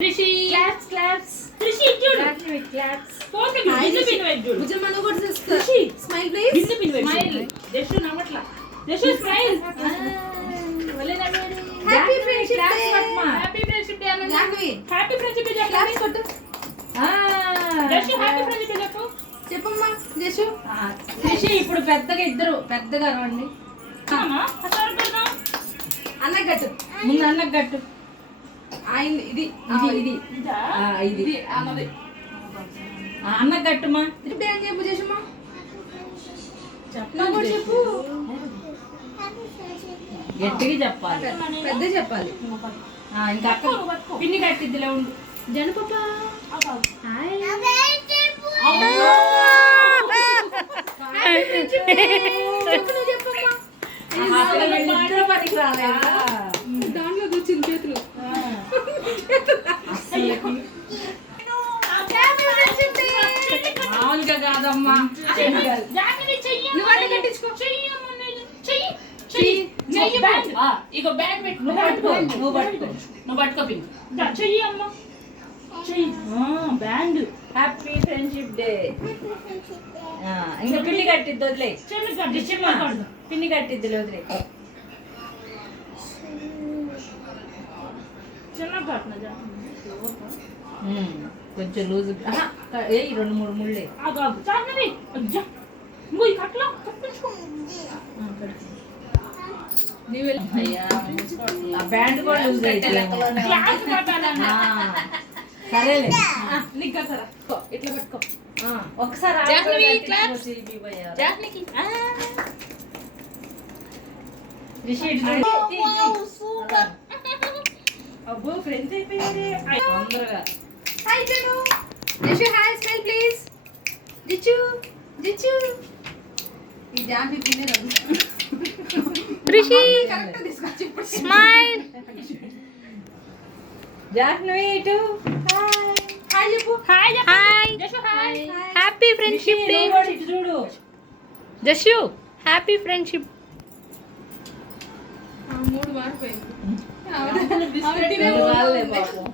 Rishi claps claps Rishi చూడు claps పోతే బిందు బిన్ వెయిట్ చూడు భుజమను కూడా చేస్తా రిషి స్మైల్ ప్లీజ్ బిందు బిన్ వెయిట్ స్మైల్ జస్ట్ నవ్వట్లా జస్ట్ స్మైల్ వలే నవ్వేడు happy friendship day happy friendship day అన్న Janhvi happy friendship day claps కొట్టు జస్ట్ హ్యాపీ ఫ్రెండ్షిప్ డే చెప్పు చెప్పమ్మా జషు రిషి ఇప్పుడు పెద్దగా ఇద్దరు పెద్దగా రండి అమ్మా అసలు పెడదాం అన్న గట్టు ముందు అన్నకు గట్టు ఆయన ఇది ఇది ఇదా ఇది ఇది అన్నది అన్నకు గట్టుమా ఇప్పుడు ఏం చెప్పు జషమ్మా చెప్పు నువ్వు కూడా చెప్పు గట్టిగా చెప్పాలి పెద్ద చెప్పాలి ఇంకా అక్క పిన్ని కట్టిద్దిలే ఉండు జను పాపా హాయ్ చెప్పు నువ్వు చెప్పమ్మా ఇద్దరు పనికి రాలేదా దాంట్లో కూర్చుంది చేతులు మామూలుగా కాదమ్మా జాగ్రత్త చెయ్యి నువ్వు అట్లా కట్టించుకో. చెయ్యి చెయ్యి చెయ్యి చెయ్యి బ్యాండ్ ఇగో బ్యాండ్ పెట్టు నువ్వు పట్టుకో నువ్వు పట్టుకో నువ్వు పట్టుకో పింక్ చెయ్యి అమ్మ చెయ్యి బ్యాండ్ హ్యాపీ ఫ్రెండ్షిప్ డే ఇంకా పిన్ని కట్టిద్ది వదిలే చెల్లి కట్టు చిన్న కట్టు పిన్ని కట్టిద్దిలే వదిలే చిన్న కట్టు కొంచెం లూజ్ ఏ 2-3 ముళ్ళే ఆగు ఆగు చాలని అజ్జా ఇంకో ఈ కట్లో కట్టించుకో ఆ బ్యాండ్ కూడా లూజ్ అయితే క్లాస్ కట్టాలన్న సరేలే నీకు కట్టరా ఇట్లా పెట్టుకో ఒకసారి జాహ్నవి, claps. జాహ్నకి అబ్బో ఫ్రెండ్స్ అయిపోయారే తొందరగా hi Janu Jashu hi smile please Jichu Jichu ఈ జాంబి పిన్ని రవి రిషి కరెక్ట్ తీసుకొచ్చి ఇప్పుడు స్మైల్ జాహ్నవి ఇటు హాయ్ చెప్పు hi hi జషు hi happy friendship day నువ్వు కూడా ఇటు చూడు జషు హ్యాపీ ఫ్రెండ్షిప్ మూడు మారిపోయింది రెండు రాళ్ళే పాపం